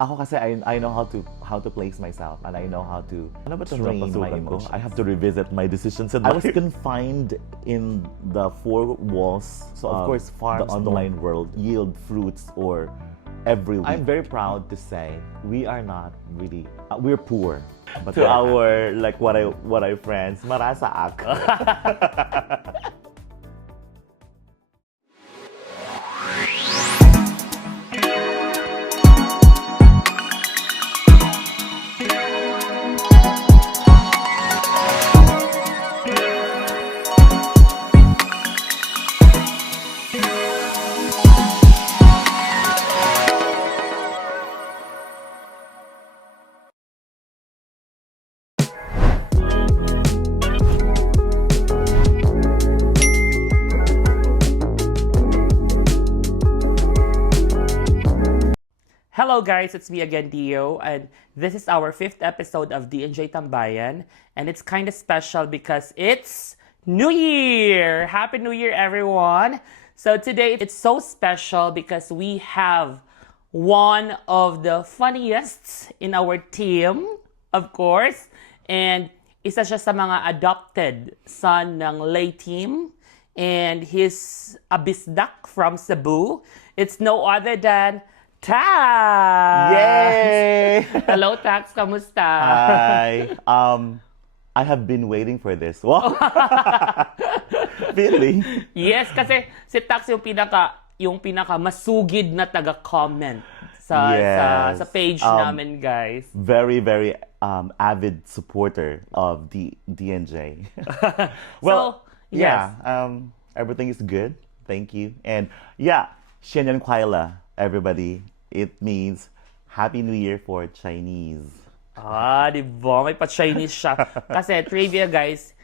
Ako kasi I know how to place myself and I know how to Ano ba itong train my napasukan mo? emotions. I have to revisit my decisions in I was life. confined in the four walls So, of of course, farms the online world yield fruits or every week. I'm very proud to say we are not really We're poor. But to we're our like what I friends marasa ak. Hello guys, it's me again, Dio, and this is our 5th episode of D&J Tambayan, and it's kind of special because it's New Year! Happy New Year, everyone! So today, it's so special because we have one of the funniest in our team, of course, and isa siya sa mga adopted son ng Lay team, and he's a bisdak from Cebu. It's no other than Tax! Yay! Hello, Tax. Kamusta? Hi. I have been waiting for this. Wow. Really? Yes, kasi si Tax yung pinaka masugid na taga-comment sa Yes. sa page namin, guys. Very, very avid supporter of the DNJ. Well, yes. yeah, everything is good. Thank you. And yeah, 新年快乐, everybody. It means Happy New Year for Chinese. Di ba? May pa-Chinese siya. Kasi, trivia guys,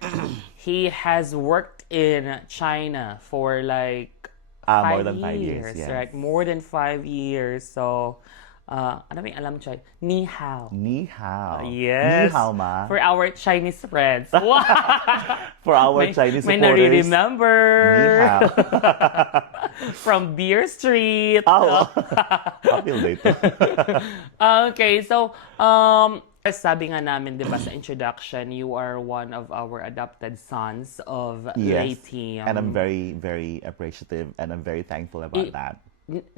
he has worked in China for like More than 5 years, yes. right? More than 5 years. So, ano may alam Chay? Ni hao. Ni hao. Yes. Ni hao ma. For our Chinese friends. Wow! For our Chinese may supporters. nare-remember. Ni hao. From Beer Street. Oh, I'll feel later. Okay, so, sabi nga namin, di ba, sa introduction, you are one of our adopted sons of Lay Yes. team. And I'm very, very appreciative and I'm very thankful about that.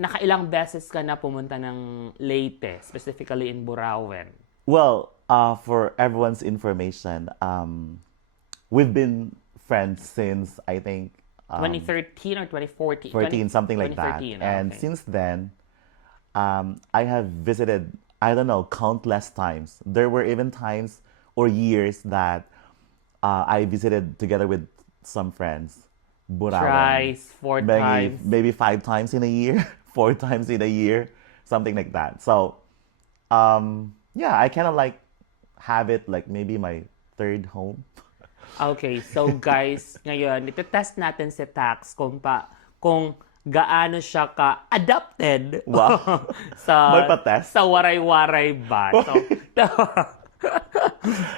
Nakailang beses ka na pumunta ng Leyte, specifically in Burauen. Well, for everyone's information, we've been friends since I think 2013 or 2014? 14, something like that. 2013, And okay. since then, I have visited, I don't know, countless times. There were even times or years that I visited together with some friends. Burauen. Thrice, four times. Maybe 5 times in a year, 4 times in a year, something like that. So, yeah, I kind of like have it like maybe my third home. Okay, so guys, ngayon, ito-test natin si Tax kung gaano siya ka-adopted Wow. sa, May pa-test? sa waray-waray ba.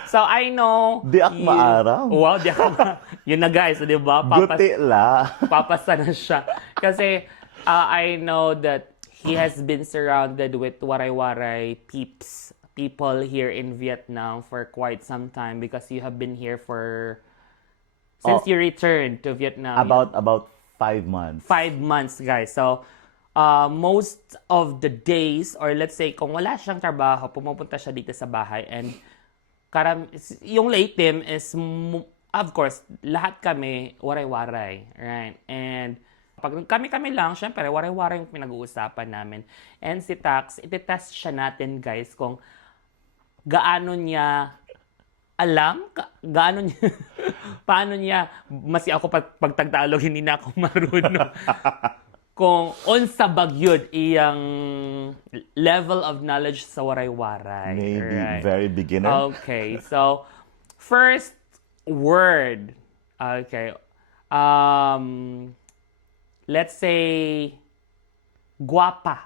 So I know... Di ak maaram. Wow, di ak yun na guys, di ba? Guti la. Papasa na siya. Kasi I know that he has been surrounded with waray-waray people here in Vietnam for quite some time because you have been here since you returned to Vietnam. About 5 months. 5 months, guys. So, most of the days, or let's say, kung wala siyang trabaho, pumupunta siya dito sa bahay. And yung late team is, of course, lahat kami waray-waray. Right? And pag kami-kami lang, syempre, waray-waray yung pinag-uusapan namin. And si Tax, iti-test siya natin, guys, kung gaano niya alam, gaano niya, paano niya, masi ako pag Tagalog, hindi na ako marunong. Kung unsa bagyod iyang level of knowledge sa waray-waray. Maybe right? very beginner. Okay, so first word. Okay. Let's say guapa.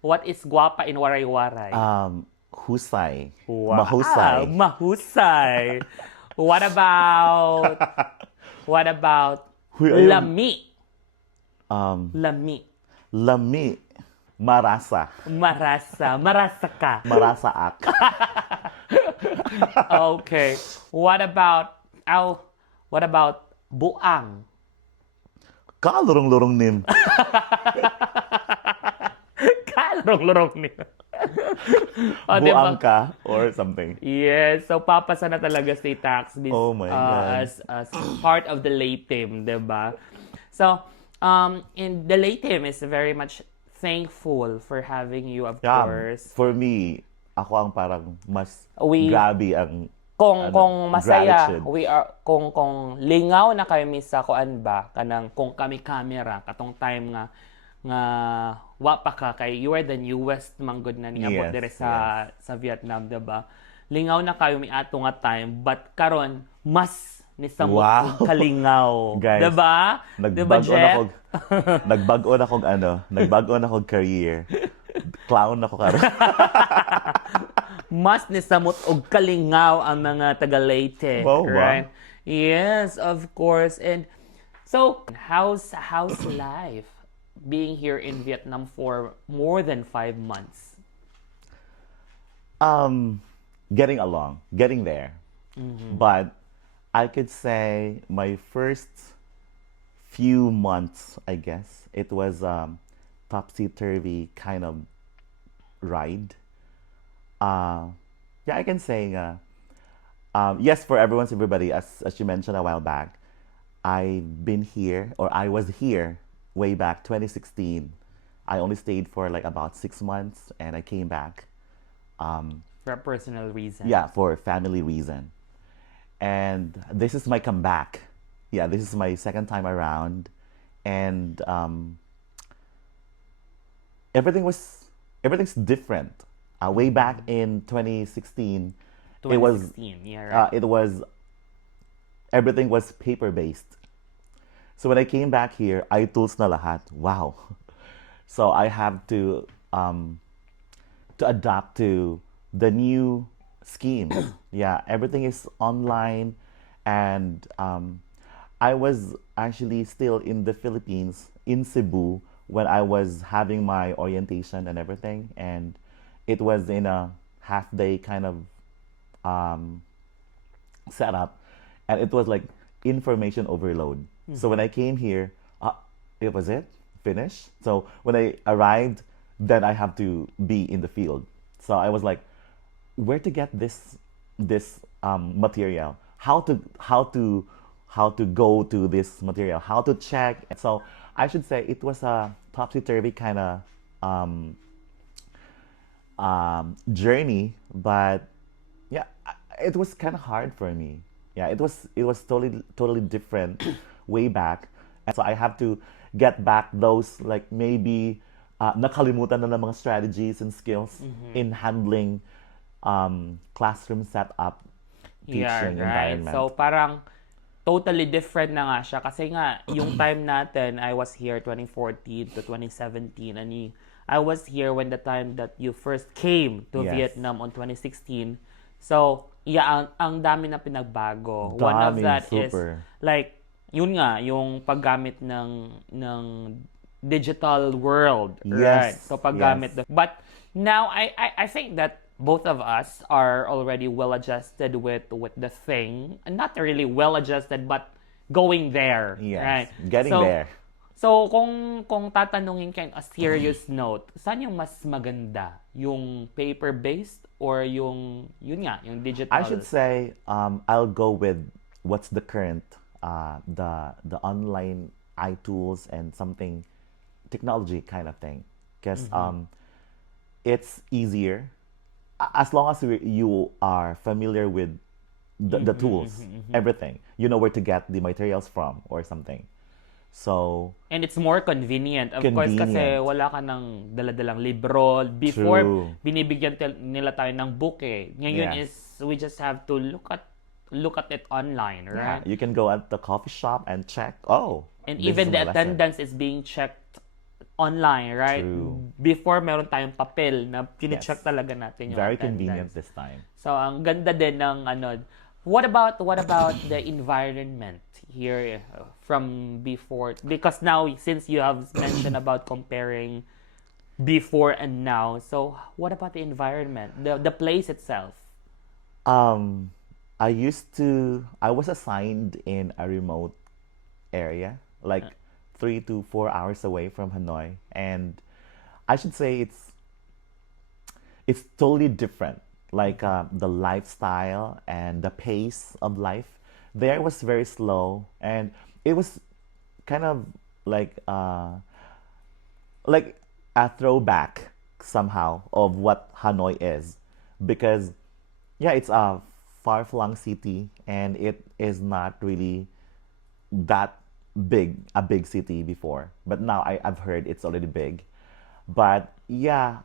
What is guapa in waray-waray? Husay. Wow. Mahusay. Mahusay. What about Huy, ayun. lami? Um, Lami. Lami. Marasa. Marasa ka. Marasaak. Okay. What about buang? Kalurong-lurong nim. Kalurong-lurong niya. O, diba? Buang ka or something. Yes, so papasa na talaga si tax Oh my God. as part of the late team, 'di ba? So, in the late team is very much thankful for having you, of Yeah, course. for me, ako ang parang mas We- grabe ang Kung masaya, gratitude. we are kung lingaw na kami sa kuan ba kanang kung kami camera katong time nga wa pa ka kay you are the newest manggod na niabot Yes, dire sa Vietnam, 'di ba? Lingaw na kayo mi ato nga time, but karon mas ni samot Wow. og kalingaw, Guys, 'di ba? 'Di ba, Nagbag-o na Jeff? kog nagbago na kog career. Clown ako karon. Mas ni samot og kalingaw ang mga taga Leyte, Wow, wow. right? Yes, of course. And so, how's life being here in Vietnam for more than 5 months? Getting along, getting there. But I could say my first few months, I guess, it was topsy-turvy kind of ride. Yeah, I can say, yes, for everybody, as you mentioned a while back, I've been here, or I was here way back 2016. I only stayed for like about 6 months, and I came back. For a personal reason. Yeah, for family reason. And this is my comeback. Yeah, this is my second time around, and everything's different. Way back in 2016, it was 2016, yeah, right. everything was paper based. So when I came back here, iTools na lahat. Wow. So I have to adapt to the new scheme. Yeah, everything is online, and I was actually still in the Philippines, in Cebu, when I was having my orientation and everything, and it was in a half-day kind of setup, and it was like information overload. So when I came here, it was it finished. So when I arrived, then I have to be in the field. So I was like, where to get this material? How to go to this material? How to check? So I should say it was a topsy-turvy kind of journey, but yeah, it was kind of hard for me. Yeah, it was totally different way back, and so I have to get back those, like, maybe nakalimutan na ng mga strategies and skills in handling classroom setup, teaching environment. So parang totally different na nga siya kasi nga yung time natin, I was here 2014 to 2017, and I was here when the time that you first came to Yes. Vietnam on 2016. So, yeah, ang dami na pinagbago. One of Dami, that is super. like yun nga, yung paggamit ng digital world, right? Yes, So paggamit yes. But now I think that both of us are already well adjusted with the thing. And not really well adjusted, but going there, Yes, right? getting there. So kung tatanungin kayo a serious note, saan yung mas maganda? Yung paper-based or yung digital? I should say I'll go with what's the current the online iTools and something technology kind of thing, because it's easier as long as you are familiar with the tools, everything. You know where to get the materials from or something. So And it's more convenient. Of course, kasi Convenient. wala ka ng dala-dalang libro. Before, True. binibigyan nila tayo ng book eh. Ngayon Yes. is, we just have to look at it online, yeah, right? you can go at the coffee shop and check. Oh, And this even is the my lesson. attendance is being checked online, right? True. Before, meron tayong papel na pinicheck Yes. talaga natin yung Very attendance. convenient this time. So, ang ganda din ng what about the environment here from before? Because now, since you have mentioned about comparing before and now. So what about the environment, the place itself? Um, I was assigned in a remote area, like 3 to 4 hours away from Hanoi, and I should say it's totally different. Like the lifestyle and the pace of life there was very slow, and it was kind of like uh, like a throwback somehow of what Hanoi is, because yeah, it's a far-flung city and it is not really that a big city before. But now I've heard it's already big. But yeah,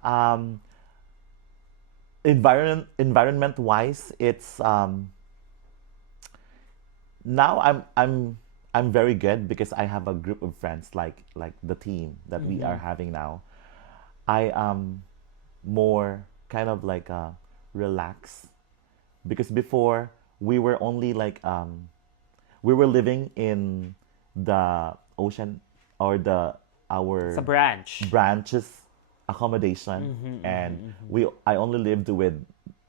environment wise, it's now I'm very good because I have a group of friends like the team that we are having now. I am more kind of like relaxed because before we were only like we were living in the ocean or the Sa our branch. branches accommodation, and we I only lived with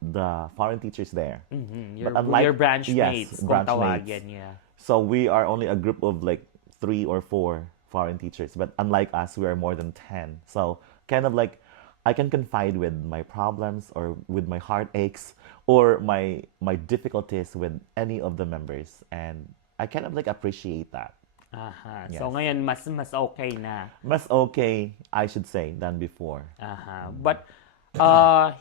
the foreign teachers there. Your, But unlike your branch yes, mates, kung branch mates. tawagin, yeah. So we are only a group of like 3 or 4 foreign teachers, but unlike us, we are more than 10. So kind of like I can confide with my problems or with my heartaches or my difficulties with any of the members, and I kind of like appreciate that. Aha. Yes. So ngayon mas okay na. Mas okay, I should say, than before. Aha. But uh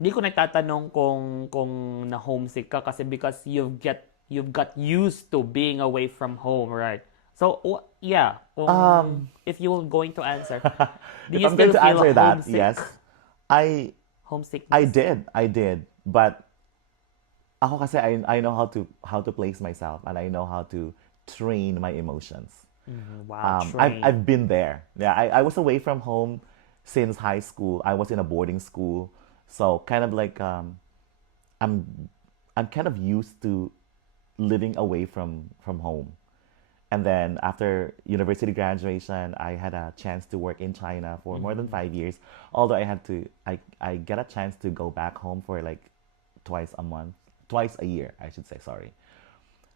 di ko nagtatanong kung na homesick ka kasi because you've got used to being away from home, right? So yeah, kung if you're going to answer, do If you I'm still going to feel answer that, homesick? yes, I Homesickness? I did, but ako kasi I know how to place myself, and I know how to train my emotions. Wow, I've been there. Yeah, I was away from home since high school. I was in a boarding school, so kind of like I'm I'm kind of used to living away from home. And then after university graduation, I had a chance to work in China for more than 5 years. Although I get a chance to go back home for like twice a month, twice a year, I should say. Sorry.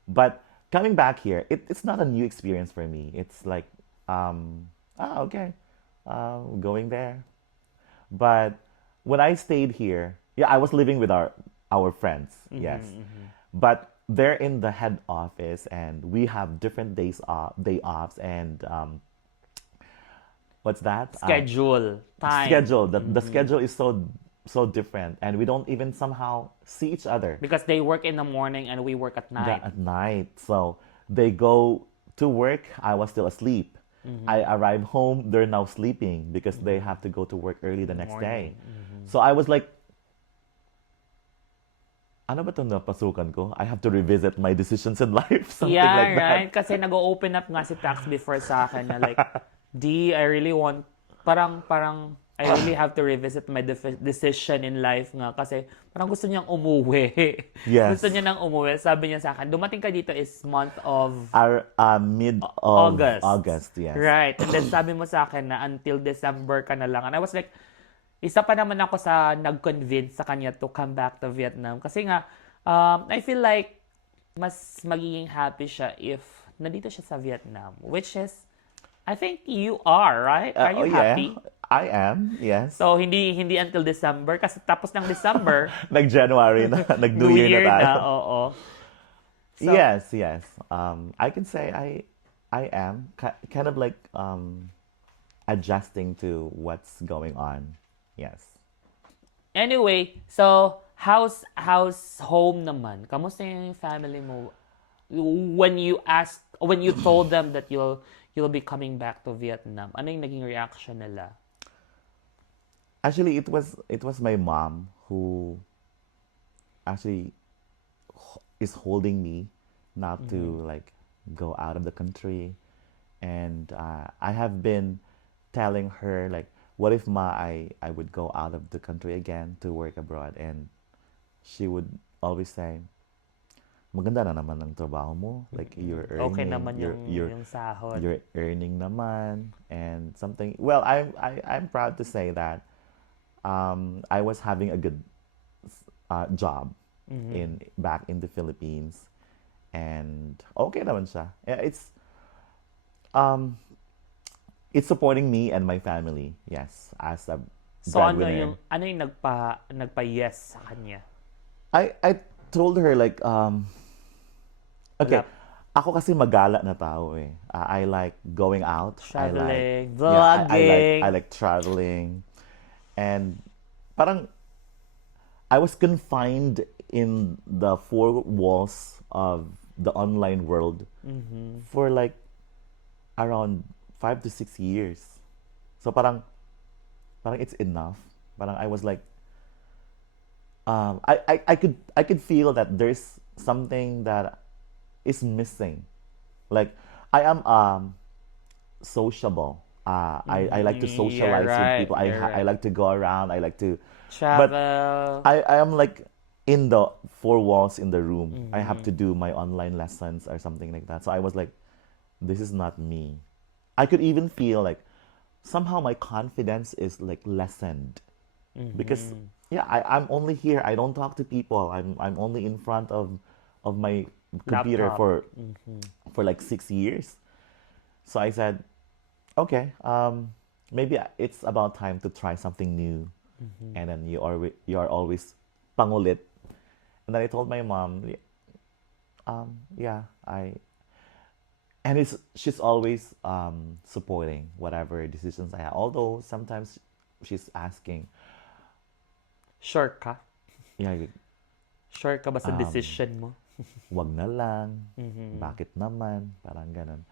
But coming back here, it's not a new experience for me. It's like, okay, going there. But when I stayed here, yeah, I was living with our friends, yes. But they're in the head office, and we have different day offs, and what's that? Schedule, time. Schedule. The schedule is so different, and we don't even somehow see each other Because they work in the morning and we work at night. at night. So they go to work. I was still asleep. I arrive home. They're now sleeping because they have to go to work early the next day. So I was like, ano ba itong napasukan ko? I have to revisit my decisions in life. Something Yeah, like that. right? Kasi nag-open up nga si Tax before sa akin na like, I really want, parang, I really have to revisit my decision in life nga kasi parang gusto niyang umuwi. Yes. Gusto niya nang umuwi. Sabi niya sa akin, dumating ka dito is month of Our mid of August, yes. Right. And then sabi mo sa akin na until December ka na lang. And I was like, isa pa naman ako sa nag-convince sa kanya to come back to Vietnam. Kasi nga, I feel like mas magiging happy siya if nandito siya sa Vietnam. Which is, I think you are, right? Are you happy? Yeah, I am, yes. So, hindi until December. Kasi tapos ng December, Nag-January na, nag-New New Year na tayo. na, oo. So, Yes, yes. I can say I am kind of like adjusting to what's going on. Yes. Anyway, so how's home naman? Kamusta yung family mo? When you told them that you'll be coming back to Vietnam, ano yung naging reaction nila? Actually, it was my mom who actually is holding me not to like go out of the country, and I have been telling her like, what if I would go out of the country again to work abroad, and she would always say, maganda na naman ang trabaho mo. Like, you're earning. Okay naman you're, yung sahod. you're earning naman. And something, well, I'm proud to say that I was having a good job back in the Philippines. And okay naman siya. Yeah, um, it's supporting me and my family, yes, as a So breadwinner. ano yung nagpa-yes sa kanya? I told her like okay, Wala. ako kasi magala na tao eh. I like going out. Traveling, I vlogging. like traveling. And parang I was confined in the four walls of the online world for like around 5 to 6 years. So parang it's enough. Parang I was like I could feel that there's something that is missing. Like I am sociable. I like to You're socialize with right. people. You're I right. like to go around. I like to, but Travel. I am like in the four walls in the room. I have to do my online lessons or something like that. So I was like, this is not me. I could even feel like somehow my confidence is like lessened because yeah, I'm only here. I don't talk to people. I'm only in front of my computer Laptop. for like 6 years. So I said, okay, maybe it's about time to try something new. And then you are always pangulit. And then I told my mom, yeah, and she's always supporting whatever decisions I have. Although sometimes she's asking, Sure ka? yeah, Sure ka ba sa decision mo? wag na lang, bakit naman, parang ganun.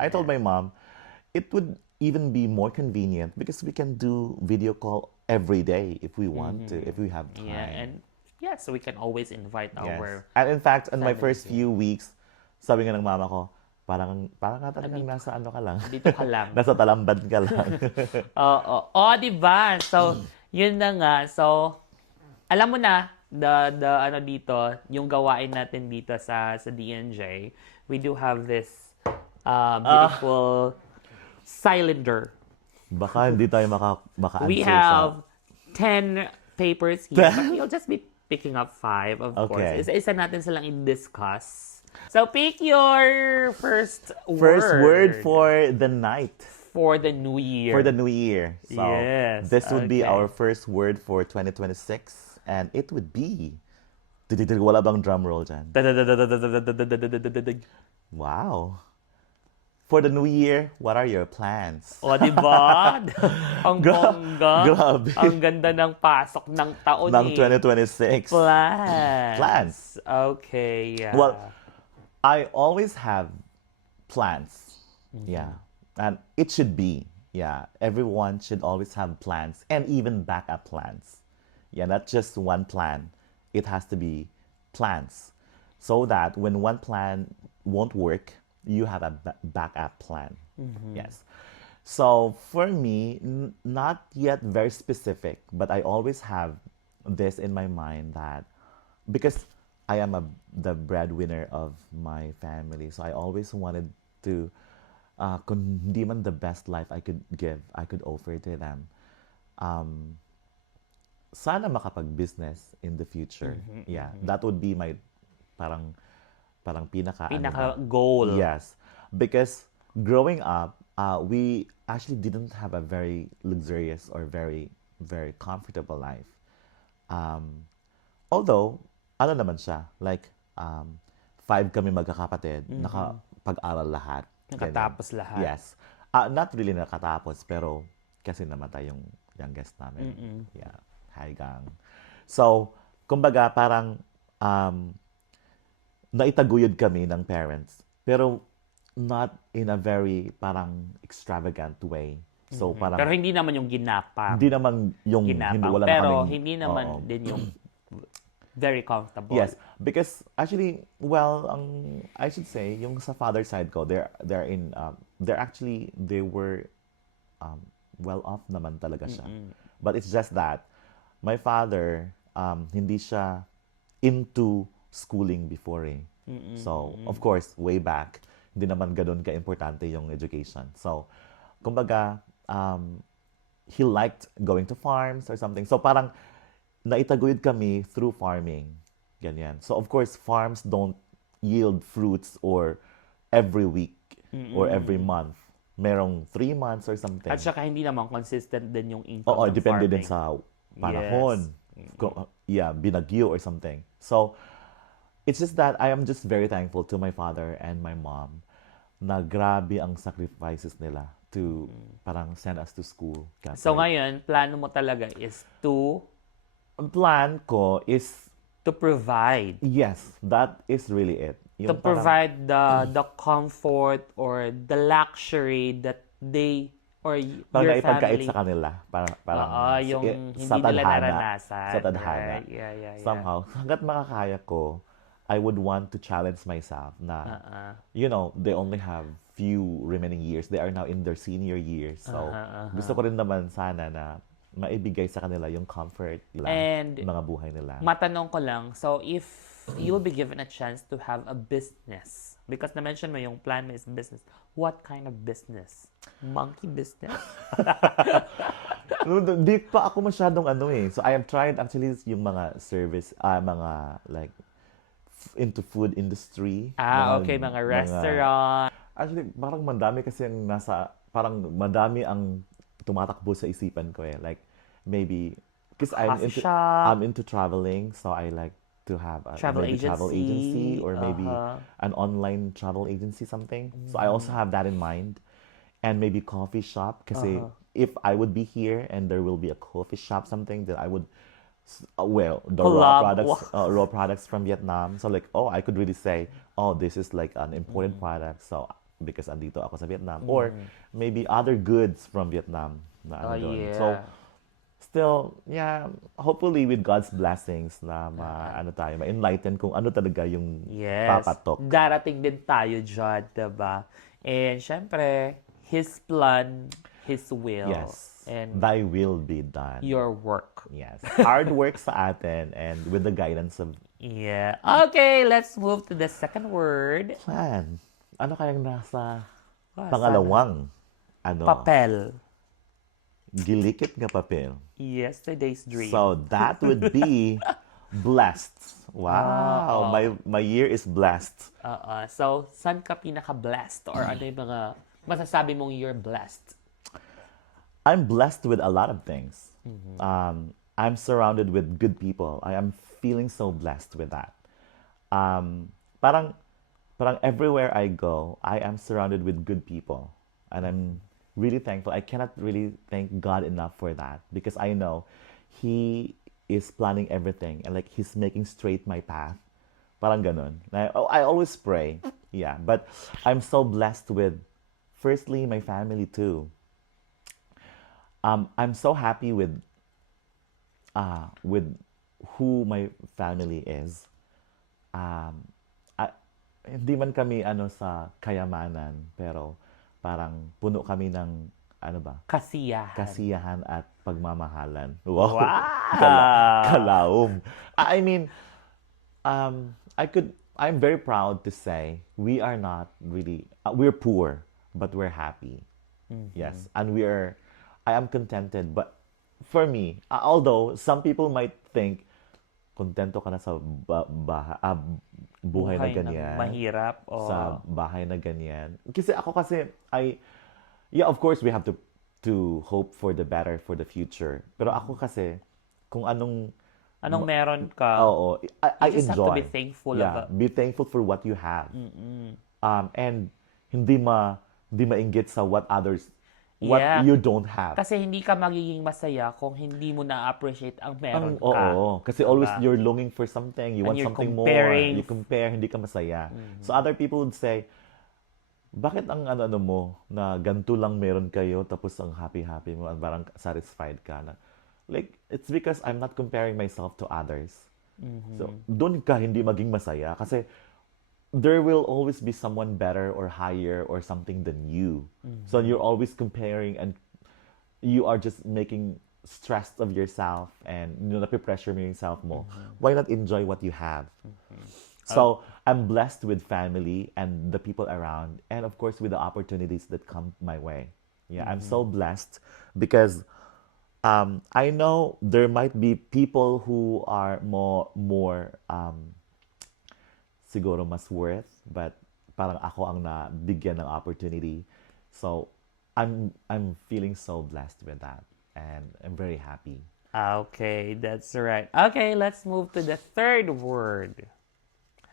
I told my mom, it would even be more convenient because we can do video call every day if we want to, if we have time. Yeah, and yeah, so we can always invite Yes. our And in fact, in my family first here. few weeks, sabi nga ng mama ko, parang nga talagang nasa ano ka lang. Dito ka lang. Nasa talambad ka lang. Oo. Oh, di ba? So, yun na nga. So, alam mo na, the ano dito, yung gawain natin dito sa DNJ, we do have this beautiful cylinder. Baka hindi tayo maka-answer We sa... have 10 papers here, but you'll just be picking up 5, of course. Okay. Isa-isa natin silang i-discuss. So, pick your first First word for the night. for the new year. For the new year. So, Yes, this would be okay. our first word for 2026. And it would be... Wala bang drum roll dyan? Wow. For the new year, what are your plans? O, di ba? Ang bongga. Grabe. Ang ganda ng pasok ng taon Ng eh. 2026. Plans. Plans. Okay, yeah. Well, I always have plans. Yeah. And it should be. Yeah. Everyone should always have plans and even backup plans. Yeah, not just one plan. It has to be plans. So that when one plan won't work, you have a backup plan. Yes. So for me, not yet very specific, but I always have this in my mind that because I am the breadwinner of my family, so I always wanted to, kung hindi man the best life I could give, I could offer to them. Sana makapag-business in the future. Yeah, that would be my parang pinaka ano ba? Pinaka-goal. Yes, because growing up, we actually didn't have a very luxurious or very very comfortable life. Although ano naman siya, like 5 kami magkakapatid, nakapag-aral lahat. Ganyan. Nakatapos lahat. Yes. Not really nakatapos, pero kasi namatay yung youngest namin. Yeah. Hi, gang. So, kumbaga, parang naitaguyod kami ng parents. Pero not in a very parang extravagant way. So, parang Pero hindi naman yung ginapang. hindi naman yung Ginapang. wala na Pero kaming- hindi naman Oo. din yung very comfortable. Yes, because actually, well, I should say, yung sa father side ko, they were well off naman talaga siya. But it's just that my father hindi siya into schooling before eh. So, of course, way back, hindi naman ganun ka-importante yung education. So, kumbaga, he liked going to farms or something. So, parang naitaguyod kami through farming. Ganyan. So, of course, farms don't yield fruits or every week or every month. Merong 3 months or something. At saka hindi naman consistent din yung income Oo, ng depende din farming. sa panahon. Yeah, binagyo or something. So, it's just that I am just very thankful to my father and my mom na grabe ang sacrifices nila to parang send us to school. So ngayon, plano mo talaga is Ang plan ko is, to provide. yes, that is really it. To Yung parang- provide the comfort or the luxury that they or parang your naipagkait family. sa kanila. Parang Oo, yung sa hindi nila tadhana. naranasan. Sa tadhana. Right, yeah. Somehow, hanggat makakaya ko, I would want to challenge myself na, they only have few remaining years. They are now in their senior years. So, gusto ko rin naman sana na maibigay sa kanila yung comfort nila, And yung mga buhay nila. matanong ko lang, so if you will be given a chance to have a business, because na-mention mo yung plan mo is business, what kind of business? Monkey business? Di pa ako masyadong So, I have tried actually yung mga service, mga like, into food industry. Okay, mga restaurant. Actually, parang madami kasi parang madami ang tumatakbo sa isipan ko Like, maybe, because Coffee shop. I'm into traveling, so I like to have a Travel maybe travel agency agency, or maybe an online travel agency something. So I also have that in mind. And maybe coffee shop kasi if I would be here and there will be a coffee shop something, then I would the raw products from Vietnam. So like, I could really say, this is like an important product. So because andito ako sa Vietnam, or maybe other goods from Vietnam na ano doon. Yeah. So still, hopefully with God's blessings na ma-enlighten kung ano talaga yung Yes. papatok. Darating din tayo dyan, diba? And syempre, His plan, His will. Yes. And Thy will be done. your work. Yes. Hard work sa atin and with the guidance of Yeah. Okay, let's move to the second word. plan. Ano kayang nasa Ah, pangalawang Papel. gilikit nga papel? Yesterday's dream. So that would be blessed. Wow, my year is blessed. So, saan ka pinaka-blessed? Or ano yung mga masasabi mong you're blessed? I'm blessed with a lot of things. I'm surrounded with good people. I am feeling so blessed with that. Parang everywhere I go, I am surrounded with good people. And I'm really thankful. I cannot really thank God enough for that because I know He is planning everything and like He's making straight my path. Parang ganun. I always pray. Yeah, but I'm so blessed with, firstly, my family too. I'm so happy with who my family is. Hindi man kami sa kayamanan, pero parang puno kami ng Kasiyahan. kasiyahan at pagmamahalan. Wow. Wow! Kalaom. I mean, I'm very proud to say we are not really, we're poor, but we're happy. Yes. And I am contented. But for me, although some people might think, kontento ka na sa buhay na ganyan. Mahirap. Sa bahay na ganyan. Kasi of course, we have to hope for the better for the future. Pero ako kasi, kung anong meron ka, I you just enjoy. have to be thankful of it. Be thankful for what you have. And hindi mainggit sa what you don't have. Kasi hindi ka magiging masaya kung hindi mo na-appreciate ang meron ka. Oo. Kasi always you're longing for something. You And want you're something comparing. more. You compare, hindi ka masaya. So other people would say, bakit ang ano mo na ganito lang meron kayo tapos ang happy-happy mo at parang satisfied ka na. Like, it's because I'm not comparing myself to others. So, doon ka hindi maging masaya kasi there will always be someone better or higher or something than you. So, you're always comparing and you are just making stress of yourself and napipressure mo yung self mo. Why not enjoy what you have? So I'm blessed with family and the people around, and of course with the opportunities that come my way. Yeah, I'm so blessed because I know there might be people who are more siguro mas worth, but parang ako ang nabigyan ng opportunity. So I'm feeling so blessed with that, and I'm very happy. Okay, that's right. Okay, let's move to the third word.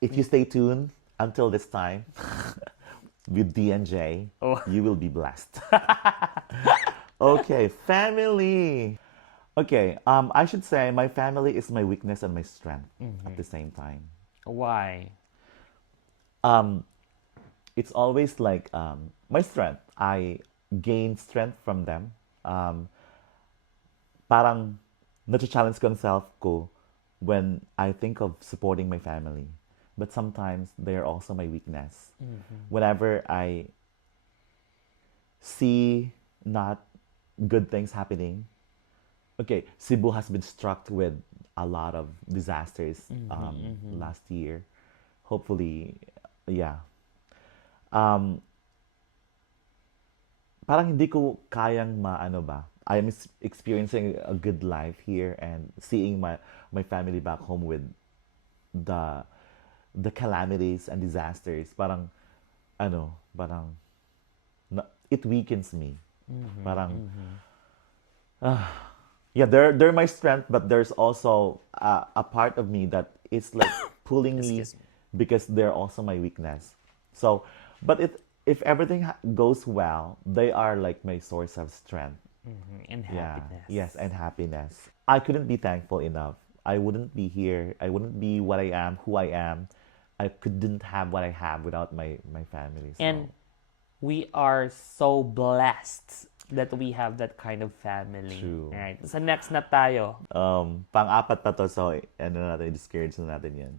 If you stay tuned until this time with D&J, Oh. you will be blessed. Okay, family. Okay, I should say my family is my weakness and my strength at the same time. Why? It's always like my strength. I gain strength from them. Parang na-challenge ko ang self ko when I think of supporting my family. But sometimes they are also my weakness. Whenever I see not good things happening, okay, Cebu has been struck with a lot of disasters last year. Hopefully, yeah. Parang hindi ko kayang maano ba. I am experiencing a good life here and seeing my family back home with the calamities and disasters. Parang it weakens me. Parang yeah, they're my strength, but there's also a part of me that is like pulling me Excuse me. because they're also my weakness. So, but if everything goes well, they are like my source of strength. And Yeah. happiness. Yes, and happiness. I couldn't be thankful enough. I wouldn't be here. I wouldn't be what I am, who I am. I couldn't have what I have without my family. So. And we are so blessed that we have that kind of family. True. Alright. So next na tayo. Pang-apat na to, so discourage na natin yan.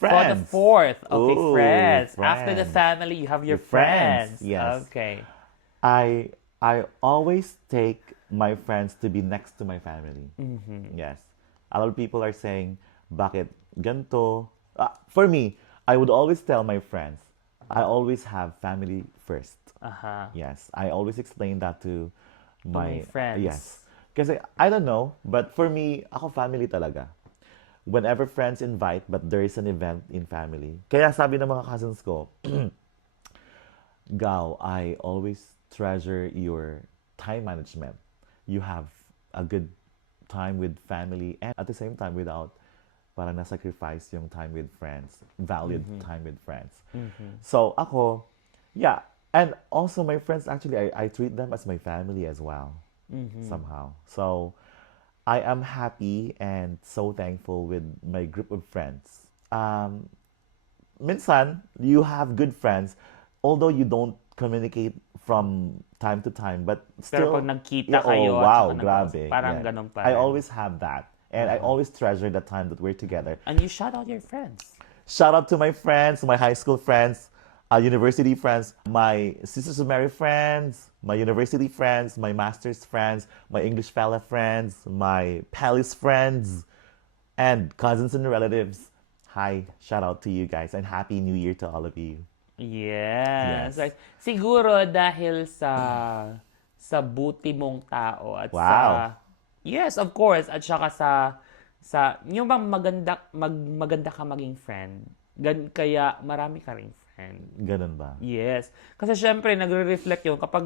For the fourth. Okay, Ooh, friends. After the friends. family, you have your Your friends, friends. yes. Okay. I always take my friends to be next to my family. Yes. A lot of people are saying, bakit ganito? For me, I would always tell my friends, I always have family first. Yes. I always explain that to my friends. Yes. Kasi, I don't know, but for me, ako family talaga. Whenever friends invite, but there is an event in family. Kaya sabi ng mga cousins ko, Gao, I always treasure your time management. You have a good time with family and at the same time without para na-sacrifice yung time with friends, valued time with friends. So ako, yeah. And also my friends, actually, I treat them as my family as well, somehow. So I am happy and so thankful with my group of friends. Minsan, you have good friends, although you don't communicate from time to time, but still, Pero pag nagkita kayo, at wow, saka grabe. parang ganun pa I rin. always have that. And I always treasure the time that we're together. And you shout out your friends. Shout out to my friends, my high school friends, university friends, my Sisters of Mary friends, my university friends, my master's friends, my English fella friends, my Palace friends, and cousins and relatives. Hi, shout out to you guys and Happy New Year to all of you. Yes. Yes. Right. Siguro dahil sa buti mong tao at Wow. yes, of course, at saka sa yung bang maganda ka maging friend. Kaya marami ka ring friend. Ganun ba? Yes. Kasi syempre, nagre-reflect yun. Kapag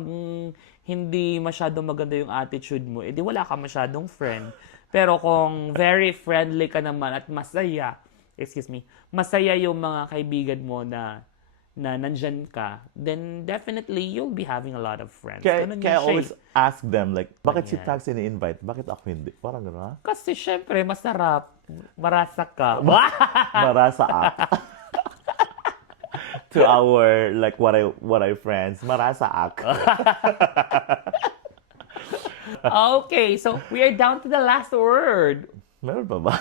hindi masyadong maganda yung attitude mo, edi wala ka masyadong friend. Pero kung very friendly ka naman at masaya yung mga kaibigan mo na nandyan ka, then definitely you'll be having a lot of friends. Kaya Ganun I yun siya always eh. ask them, like, bakit si Ganyan. Tags ini-invite? Bakit ako hindi? Parang gano'n, ha? Kasi syempre, masarap. Marasa ka. Marasa up. To our, like, what I friends. Marasa ak. Okay, so we are down to the last word. Meron pa ba?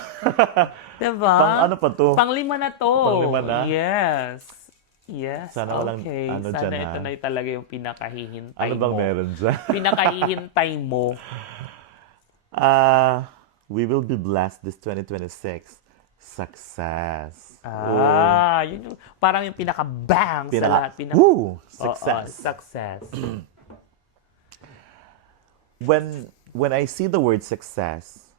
Diba? Pang ano pa to? Panglima na to. Panglima na? Yes. Yes, Sana walang okay. ano Sana dyan, ito ha? na talaga yung pinakahihintay Ano bang mo. meron dyan? Pinakahihintay mo. We will be blessed this 2026 Success. Yun yung, parang yung pinaka-bang sa lahat. Woo! Oo, Success. success. When I see the word success,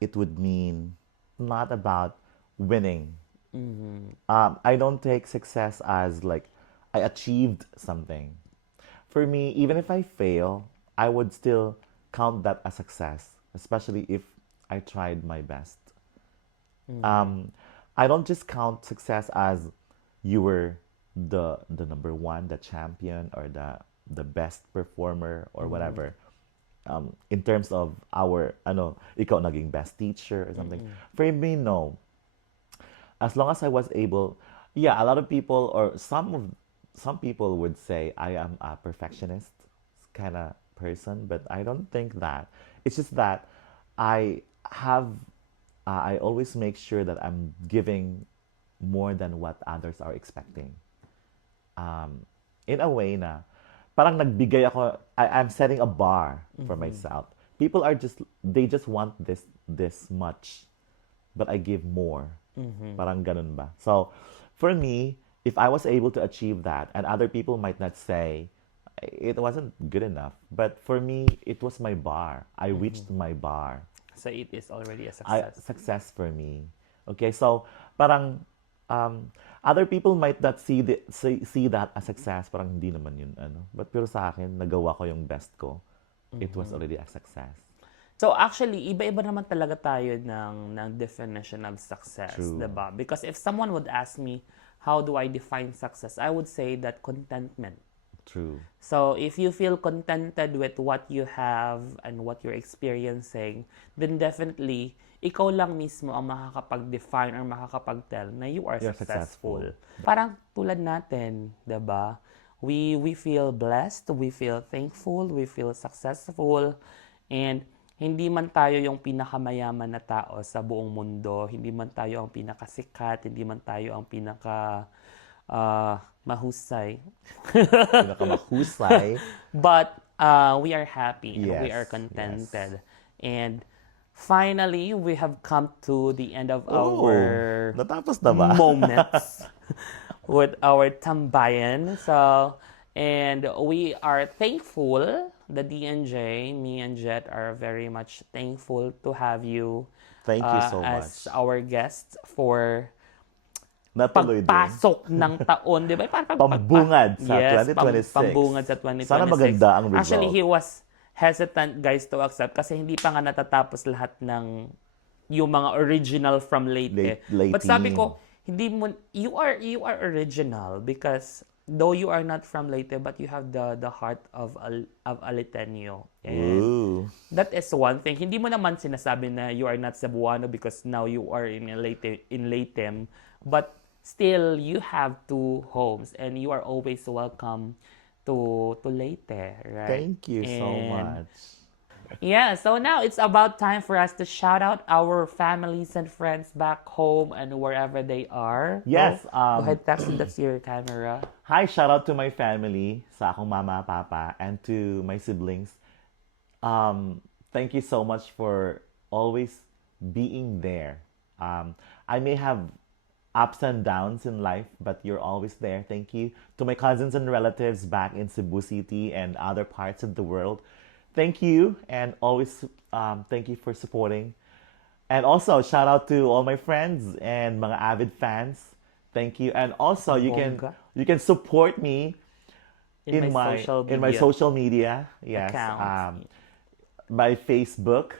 it would mean not about winning. I don't take success as like I achieved something. For me, even if I fail, I would still count that as success, especially if I tried my best. I don't just count success as you were the number one, the champion, or the best performer or whatever. In terms of our ikaw naging best teacher or something. For me, no. As long as I was able, yeah, a lot of people or some people would say I am a perfectionist kind of person, but I don't think that. It's just that I have I always make sure that I'm giving more than what others are expecting. In a way na parang nagbigay ako, I'm setting a bar for myself. People they just want this much, but I give more. Parang ganun ba? So, for me, if I was able to achieve that, and other people might not say, it wasn't good enough. But for me, it was my bar. I reached my bar. So it is already a success. Success for me. Okay, so parang other people might not see that as success. Parang hindi naman yun But pero sa akin, nagawa ko yung best ko. It was already a success. So actually, iba-iba naman talaga tayo ng definition of success, True. diba? Because if someone would ask me, how do I define success? I would say that contentment. True. So if you feel contented with what you have and what you're experiencing, then definitely, ikaw lang mismo ang makakapag-define or makakapag-tell na you are You're successful. successful. Parang tulad natin, diba? We feel blessed, we feel thankful, we feel successful, and hindi man tayo yung pinakamayaman na tao sa buong mundo, hindi man tayo ang pinakasikat, hindi man tayo ang mahusay. Pinakamahusay. But we are happy and we Yes, are contented. And finally, we have come to the end of our Natapos na ba? moments with our tambayan. So, and we are thankful, the DNJ, me and Jet are very much thankful to have you Thank you so as much. our guest for Natuloy din. pagpasok ng taon, di ba? Pambungad sa yes, 2026. Pambungad sa 2026. Sana maganda ang result. Actually, he was hesitant, guys, to accept kasi hindi pa nga natatapos lahat ng yung mga original from Leyte. Leyte. But sabi ko, hindi mo, you are original because though you are not from Leyte, but you have the heart of Aliteño. And Ooh. that is one thing. Hindi mo naman sinasabi na you are not Cebuano because now you are in Leyte, but still you have two homes and you are always welcome to Leyte, right? Thank you so much. Yeah, so now it's about time for us to shout out our families and friends back home and wherever they are. Yes, Go ahead, Tax, that's your camera. Hi, shout out to my family, sa akong mama, papa, and to my siblings. Thank you so much for always being there. I may have ups and downs in life, but you're always there. Thank you. To my cousins and relatives back in Cebu City and other parts of the world, thank you, and always thank you for supporting. And also, shout out to all my friends and mga avid fans. Thank you. And also, you can support me in my social media. Yes. Accounts. My Facebook,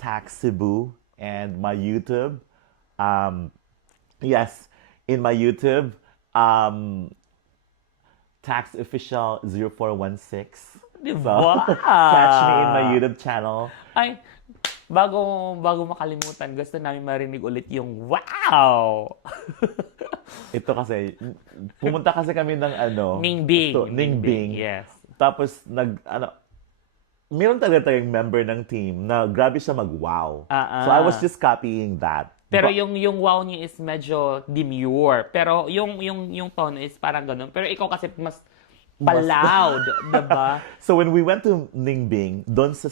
Tax Cebu, and my YouTube. Yes, in my YouTube, Tax Official 0416. Diba? Catch me in my YouTube channel. Ay, bago makalimutan, gusto namin marinig ulit yung wow! Ito kasi, pumunta kasi kami ng Ningbing. Ningbing. Yes. Tapos, meron talaga tayong member ng team na grabe siya mag-wow. So, I was just copying that. Pero yung wow niya is medyo demure. Pero yung tone is parang ganun. Pero ikaw kasi mas pa-loud, diba? So when we went to Ningbing, doon sa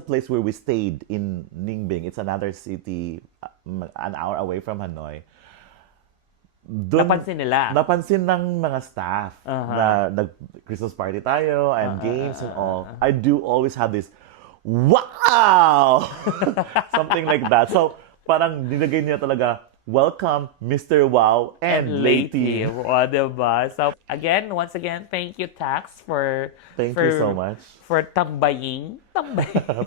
place where we stayed in Ningbing, it's another city, an hour away from Hanoi. Napansin nila. Napansin ng mga staff na nag-Christmas party tayo and games and all. I do always have this, wow! Something like that. So parang nilagay niya talaga, welcome, Mr. Wow and Lady. O, diba? So, once again, thank you, Tax, Thank you so much for tambaying.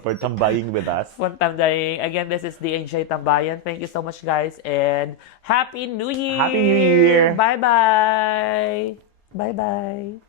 for tambaying with us. For tambaying. Again, this is the Enjoy Tambayan. Thank you so much, guys, and Happy New Year! Happy New Year! Bye-bye! Bye-bye!